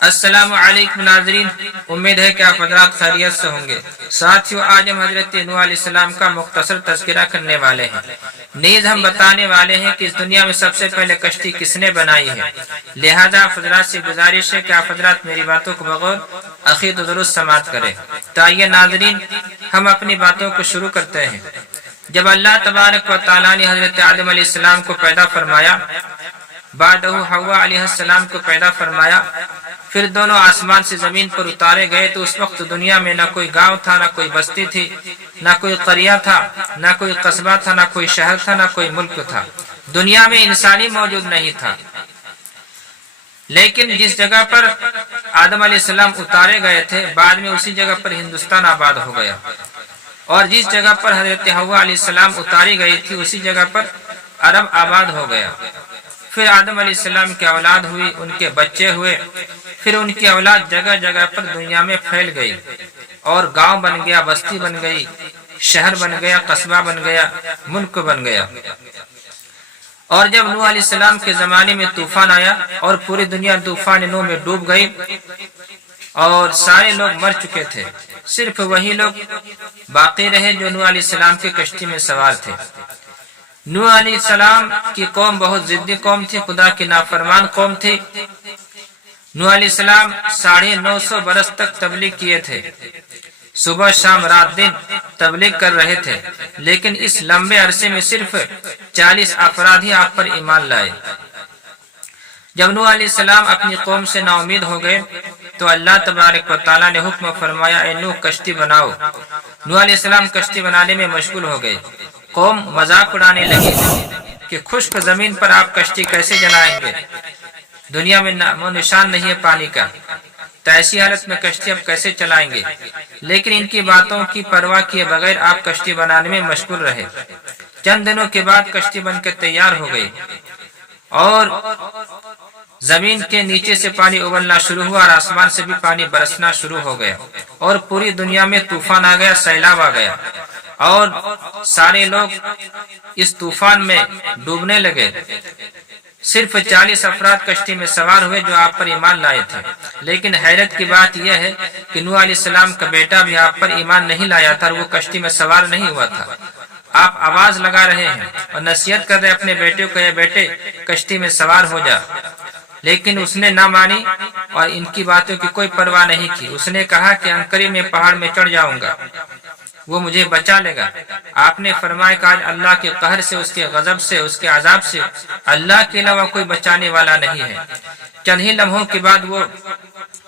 السلام علیکم ناظرین، امید ہے کہ آپ حضرات خیریت سے ہوں گے۔ ساتھیو، آج ہم حضرت نوح علیہ السلام کا مختصر تذکرہ کرنے والے ہیں، نیز ہم بتانے والے ہیں کہ اس دنیا میں سب سے پہلے کشتی کس نے بنائی ہے۔ لہذا آپ حضرات سے گزارش ہے کہ آپ حضرات میری باتوں کو بغور عقید و درست سماعت کریں۔ تو آئیے ناظرین، ہم اپنی باتوں کو شروع کرتے ہیں۔ جب اللہ تبارک و تعالیٰ نے حضرت آدم علیہ السلام کو پیدا فرمایا، بعدہ حوا علیہ السلام کو پیدا فرمایا، پھر دونوں آسمان سے زمین پر اتارے گئے، تو اس وقت دنیا میں نہ کوئی گاؤں تھا، نہ کوئی بستی تھی، نہ کوئی قریہ تھا، نہ کوئی قصبہ تھا، نہ کوئی شہر تھا، نہ کوئی ملک تھا۔ دنیا میں انسانی موجود نہیں تھا۔ لیکن جس جگہ پر آدم علیہ السلام اتارے گئے تھے، بعد میں اسی جگہ پر ہندوستان آباد ہو گیا، اور جس جگہ پر حضرت حوا علیہ السلام اتاری گئی تھی، اسی جگہ پر عرب آباد ہو گیا۔ پھر آدم علیہ السلام کی اولاد ہوئی، ان کے بچے ہوئے، پھر ان کی اولاد جگہ جگہ پر دنیا میں پھیل گئی، اور گاؤں بن گیا، بستی بن گئی، شہر بن گیا، قصبہ بن گیا، ملک بن گیا۔ اور جب نوح علیہ السلام کے زمانے میں طوفان آیا اور پوری دنیا طوفان نوح میں ڈوب گئی، اور سارے لوگ مر چکے تھے، صرف وہی لوگ باقی رہے جو نوح علیہ السلام کی کشتی میں سوار تھے۔ نوح علیہ السلام کی قوم بہت ضدی قوم تھی، خدا کی نافرمان قوم تھی۔ نوح علیہ السلام 950 برس تک تبلیغ کیے تھے، صبح شام رات دن تبلیغ کر رہے تھے، لیکن اس لمبے عرصے میں صرف 40 افراد ہی آپ پر ایمان لائے۔ جب نوح علیہ السلام اپنی قوم سے نا امید ہو گئے، تو اللہ تبارک و تعالیٰ نے حکم فرمایا، اے نوح کشتی بناؤ۔ نوح علیہ السلام کشتی بنانے میں مشغول ہو گئے۔ قوم مذاق اڑانے لگی کہ خشک زمین پر آپ کشتی کیسے چلائیں گے، دنیا میں نام و نشان نہیں ہے پانی کا، تو ایسی حالت میں کشتی اب کیسے چلائیں گے؟ لیکن ان کی باتوں کی پرواہ کیے بغیر آپ کشتی بنانے میں مشغول رہے۔ چند دنوں کے بعد کشتی بن کے تیار ہو گئی، اور زمین کے نیچے سے پانی ابلنا شروع ہوا، اور آسمان سے بھی پانی برسنا شروع ہو گیا، اور پوری دنیا میں طوفان آ گیا، سیلاب آ گیا، اور سارے لوگ اس طوفان میں ڈوبنے لگے۔ صرف 40 افراد کشتی میں سوار ہوئے جو آپ پر ایمان لائے تھے۔ لیکن حیرت کی بات یہ ہے کہ نوح علیہ السلام کا بیٹا بھی آپ پر ایمان نہیں لایا تھا، اور وہ کشتی میں سوار نہیں ہوا تھا۔ آپ آواز لگا رہے ہیں اور نصیحت کر رہے اپنے بیٹے کو، اے بیٹے کشتی میں سوار ہو جا، لیکن اس نے نہ مانی اور ان کی باتوں کی کوئی پرواہ نہیں کی۔ اس نے کہا کہ عنقریب میں پہاڑ میں چڑھ جاؤں گا، وہ مجھے بچا لے گا۔ آپ نے فرمایا کہ آج اللہ کے قہر سے، اس کے غضب سے، اس کے عذاب سے اللہ کے علاوہ کوئی بچانے والا نہیں ہے۔ چند ہی لمحوں کے بعد وہ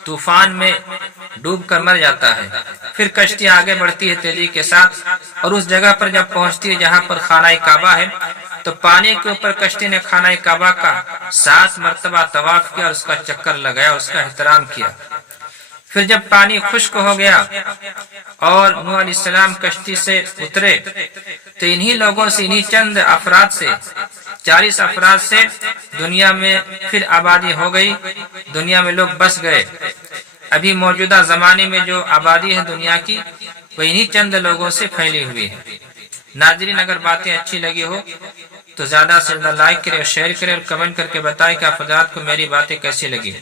طوفان میں ڈوب کر مر جاتا ہے۔ پھر کشتی آگے بڑھتی ہے تیزی کے ساتھ، اور اس جگہ پر جب پہنچتی ہے جہاں پر خانہ کعبہ ہے، تو پانی کے اوپر کشتی نے خانہ کعبہ کا 7 مرتبہ طواف کیا، اور اس کا چکر لگایا، اس کا احترام کیا۔ پھر جب پانی خشک ہو گیا اور نوح علیہ السلام کشتی سے اترے، تو انہی لوگوں سے، انہی چند افراد سے، 40 افراد سے دنیا میں پھر آبادی ہو گئی، دنیا میں لوگ بس گئے۔ ابھی موجودہ زمانے میں جو آبادی ہے دنیا کی، وہ انہی چند لوگوں سے پھیلی ہوئی ہے۔ ناظرین، اگر باتیں اچھی لگی ہو تو زیادہ سے زیادہ لائک کریں اور شیئر کریں، اور کمنٹ کر کے بتائیں کہ آپ حضرات کو میری باتیں کیسی لگی۔